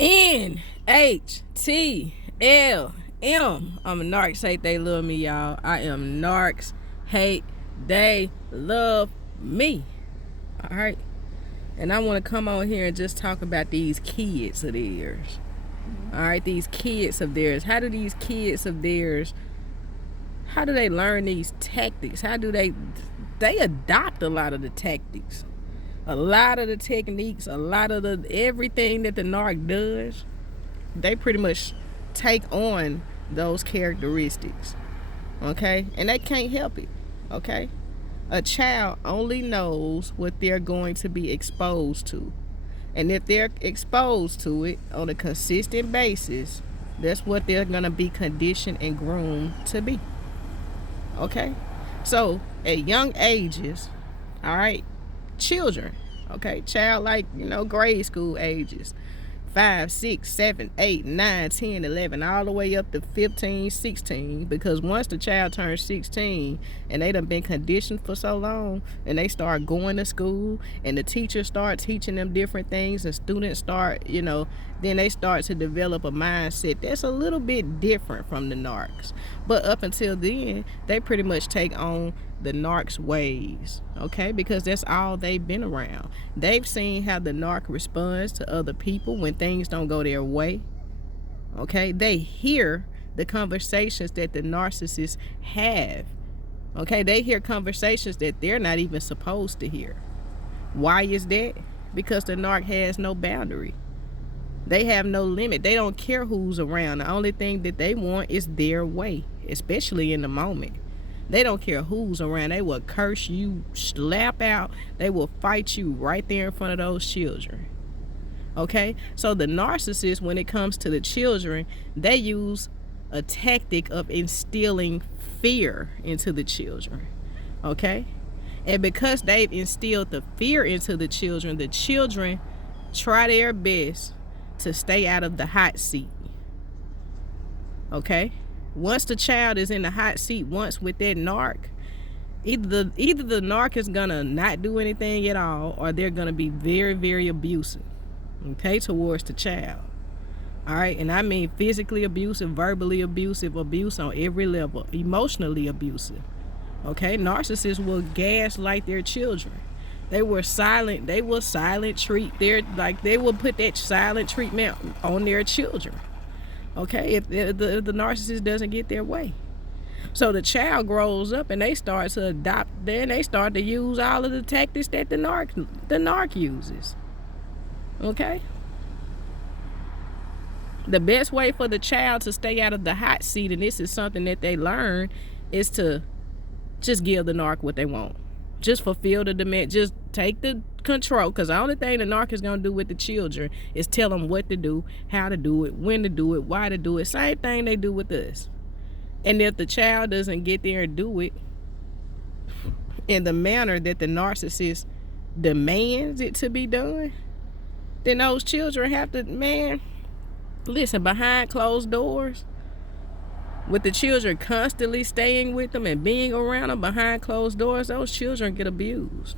NHTLM. I'm a narcs, hate they love me, y'all. I am narcs, hate they love me. All right. And I want to come on here and just talk about these kids of theirs. All right, these kids of theirs. How do these kids of theirs, how do they learn these tactics? How do they adopt a lot of the tactics, a lot of the techniques, a lot of the everything that the narc does. They pretty much take on those characteristics, okay? And they can't help it, okay? A child only knows what they're going to be exposed to. And if they're exposed to it on a consistent basis, that's what they're going to be conditioned and groomed to be, okay? So at young ages, all right, children, okay, child like, grade school ages, 5, 6, 7, 8, 9, 10, 11, all the way up to 15, 16, because once the child turns 16 and they done been conditioned for so long and they start going to school and the teachers start teaching them different things and students start, then they start to develop a mindset that's a little bit different from the narcs. But up until then, they pretty much take on the narc's ways, okay? Because that's all they've been around. They've seen how the narc responds to other people when things don't go their way, okay? They hear the conversations that the narcissists have, okay? They hear conversations that they're not even supposed to hear. Why is that? Because the narc has no boundary. They have no limit. They don't care who's around. The only thing that they want is their way, especially in the moment. They don't care who's around. They will curse you, slap out. They will fight you right there in front of those children. Okay? So the narcissist, when it comes to the children, they use a tactic of instilling fear into the children. Okay? And because they've instilled the fear into the children try their best to stay out of the hot seat. Okay? Once the child is in the hot seat once with that narc, either the narc is gonna not do anything at all, or they're gonna be very, very abusive, okay, towards the child. All right, and I mean physically abusive, verbally abusive, abuse on every level, emotionally abusive. Okay, narcissists will gaslight their children. They will silent treat they will put that silent treatment on their children. Okay, if the narcissist doesn't get their way. So the child grows up and they start to adopt, then they start to use all of the tactics that the narc uses. Okay? The best way for the child to stay out of the hot seat, and this is something that they learn, is to just give the narc what they want. Just fulfill the demand. Just take the control, because the only thing the narc is going to do with the children is tell them what to do, how to do it, when to do it, why to do it. Same thing they do with us. And if the child doesn't get there and do it in the manner that the narcissist demands it to be done, then those children have to, listen, behind closed doors, with the children constantly staying with them and being around them behind closed doors, those children get abused.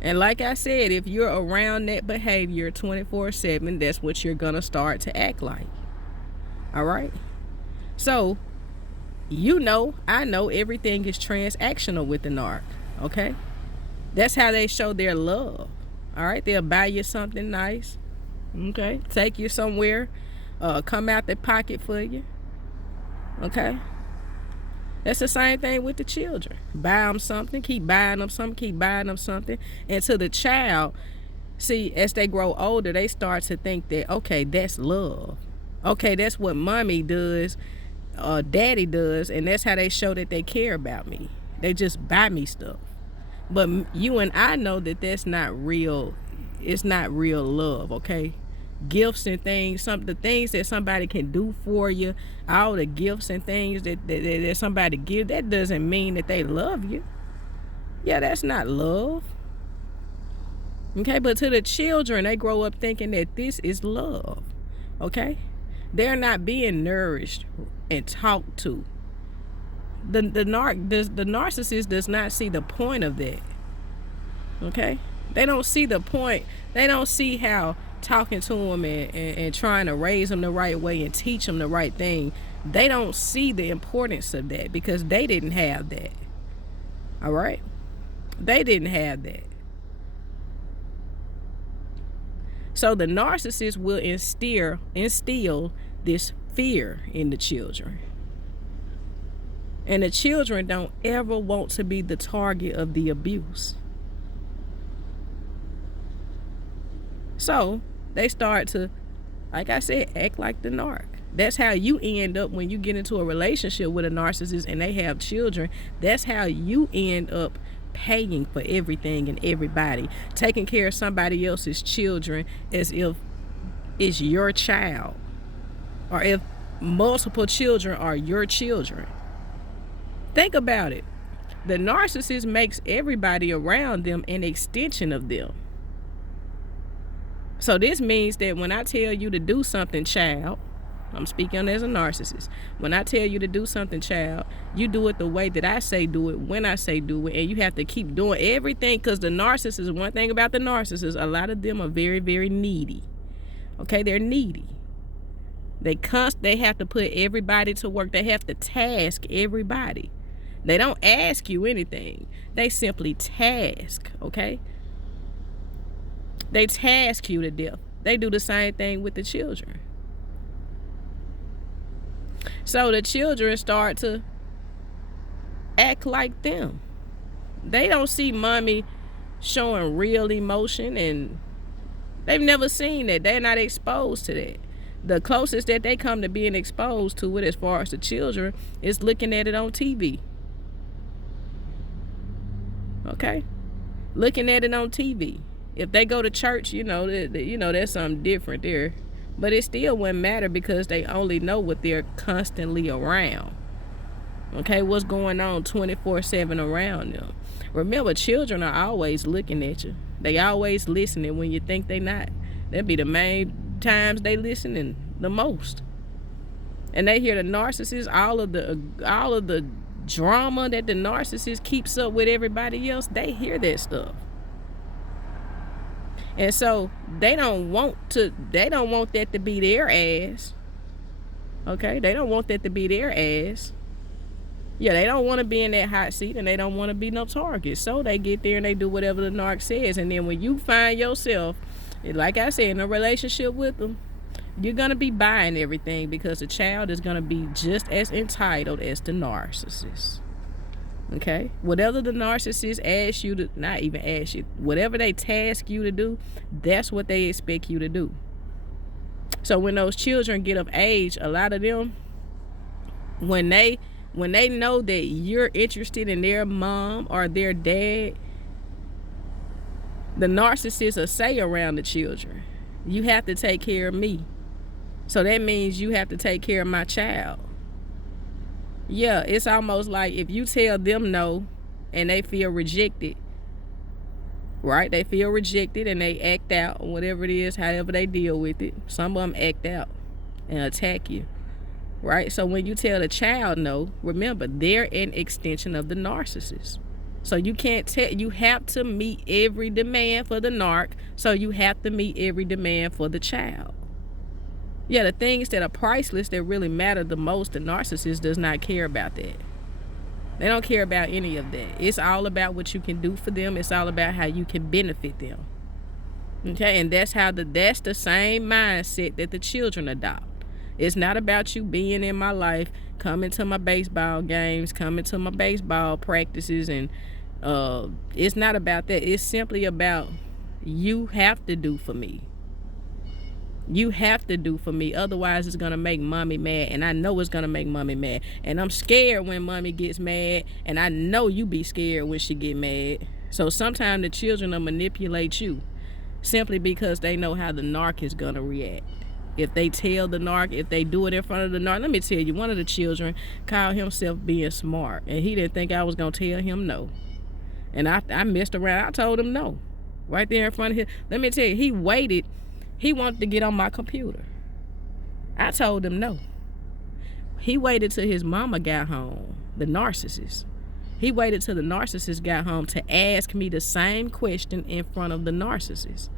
And like I said, if you're around that behavior 24/7, that's what you're going to start to act like. All right? So, I know everything is transactional with the narc. Okay? That's how they show their love. All right? They'll buy you something nice. Okay? Take you somewhere. Come out their pocket for you. Okay? That's the same thing with the children. Buy them something, keep buying them something, keep buying them something. And to the child, see, as they grow older, they start to think that, okay, that's love. Okay, that's what mommy does, daddy does, and that's how they show that they care about me. They just buy me stuff. But you and I know that that's not real. It's not real love, okay? Gifts and things, the things that somebody can do for you, all the gifts and things that somebody give, that doesn't mean that they love you. Yeah, that's not love. Okay, but to the children, they grow up thinking that this is love. Okay? They're not being nourished and talked to. The narcissist does not see the point of that. Okay? They don't see the point. They don't see how talking to them and trying to raise them the right way and teach them the right thing, they don't see the importance of that because they didn't have that. All right? They didn't have that. So the narcissist will instill this fear in the children. And the children don't ever want to be the target of the abuse. So they start to, like I said, act like the narc. That's how you end up when you get into a relationship with a narcissist and they have children. That's how you end up paying for everything and everybody, taking care of somebody else's children as if it's your child, or if multiple children are your children. Think about it. The narcissist makes everybody around them an extension of them. So this means that when I tell you to do something, child, I'm speaking as a narcissist. When I tell you to do something, child, you do it the way that I say do it, when I say do it, and you have to keep doing everything, because the narcissist, one thing about the narcissist, a lot of them are very, very needy. Okay, they're needy. They have to put everybody to work. They have to task everybody. They don't ask you anything. They simply task, okay? They task you to death. They do the same thing with the children. So the children start to act like them. They don't see mommy showing real emotion, and they've never seen that. They're not exposed to that. The closest that they come to being exposed to it as far as the children is looking at it on TV. Okay? Looking at it on TV. If they go to church, there's something different there. But it still wouldn't matter because they only know what they're constantly around. Okay, what's going on 24/7 around them. Remember, children are always looking at you. They always listening when you think they not. That'd be the main times they listening the most. And they hear the narcissist, all of the drama that the narcissist keeps up with everybody else, they hear that stuff. And so they don't want that to be their ass. Okay? They don't want that to be their ass. Yeah, they don't want to be in that hot seat, and they don't want to be no target. So they get there and they do whatever the narc says. And then when you find yourself, like I said, in a relationship with them, you're going to be buying everything because the child is going to be just as entitled as the narcissist. Okay? Whatever the narcissist asks you to, not even ask you, whatever they task you to do, that's what they expect you to do. So when those children get of age, a lot of them, when they know that you're interested in their mom or their dad, the narcissist will say around the children, you have to take care of me. So that means you have to take care of my child. Yeah, it's almost like if you tell them no and they feel rejected, right? They feel rejected and they act out, whatever it is, however they deal with it. Some of them act out and attack you, right? So when you tell the child no, remember, they're an extension of the narcissist. So you can't tell, you have to meet every demand for the narc, so you have to meet every demand for the child. Yeah, the things that are priceless, that really matter the most, the narcissist does not care about that. They don't care about any of that. It's all about what you can do for them. It's all about how you can benefit them. Okay, and that's the same mindset that the children adopt. It's not about you being in my life, coming to my baseball games, coming to my baseball practices, and it's not about that. It's simply about you have to do for me. You have to do for me, otherwise it's going to make mommy mad, and I know it's going to make mommy mad. And I'm scared when mommy gets mad, and I know you be scared when she get mad. So sometimes the children will manipulate you simply because they know how the narc is going to react. If they tell the narc, if they do it in front of the narc, let me tell you, one of the children called himself being smart, and he didn't think I was going to tell him no. And I messed around. I told him no right there in front of him. Let me tell you, he waited. He wanted to get on my computer. I told him no. He waited till his mama got home, the narcissist. He waited till the narcissist got home to ask me the same question in front of the narcissist.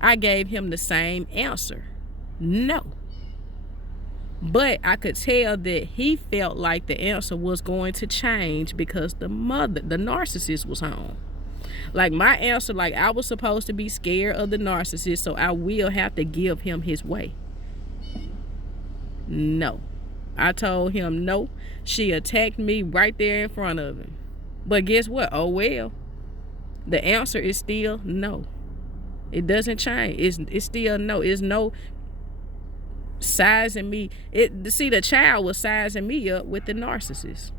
I gave him the same answer, no. But I could tell that he felt like the answer was going to change because the narcissist, was home. Like my answer, like I was supposed to be scared of the narcissist, so I will have to give him his way. No. I told him no. She attacked me right there in front of him. But guess what? Oh well. The answer is still no. It doesn't change. It's still no. It's no sizing me. See, the child was sizing me up with the narcissist.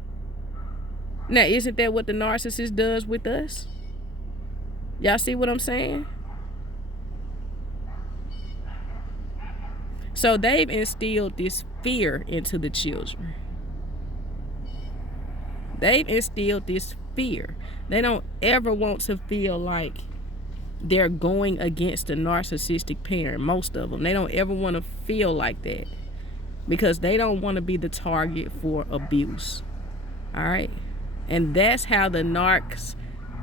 Now, isn't that what the narcissist does with us? Y'all see what I'm saying? So they've instilled this fear into the children. They've instilled this fear. They don't ever want to feel like they're going against a narcissistic parent. Most of them, they don't ever want to feel like that because they don't want to be the target for abuse. All right, and that's how the narc's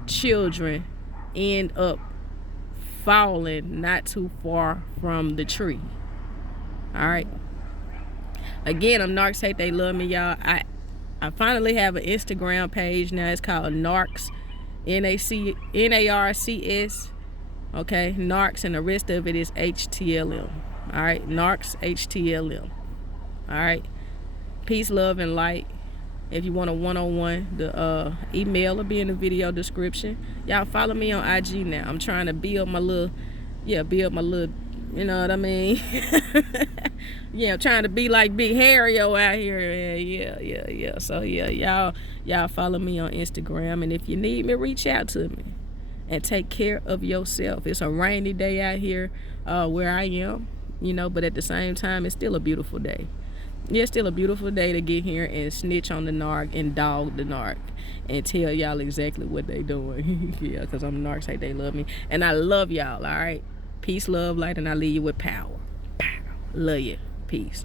children end up falling not too far from the tree. All right, again, I'm Narcs Hate They Love Me, y'all. I finally have an Instagram page now. It's called Narcs, NARCS. Okay, Narcs, and the rest of it is HTLM. All right, Narcs HTLM. All right, peace, love, and light. If you want a one-on-one, the email will be in the video description. Y'all follow me on IG now. I'm trying to build my little, you know what I mean? Yeah, I'm trying to be like Big Harry-O out here. Yeah. So yeah, y'all follow me on Instagram, and if you need me, reach out to me. And take care of yourself. It's a rainy day out here where I am, you know, but at the same time, it's still a beautiful day. Yeah, it's still a beautiful day to get here and snitch on the narc and dog the narc and tell y'all exactly what they doing. Yeah, because I'm Narcs Hate They Love Me. And I love y'all, all right? Peace, love, light, and I leave you with power. Pow. Love you. Peace.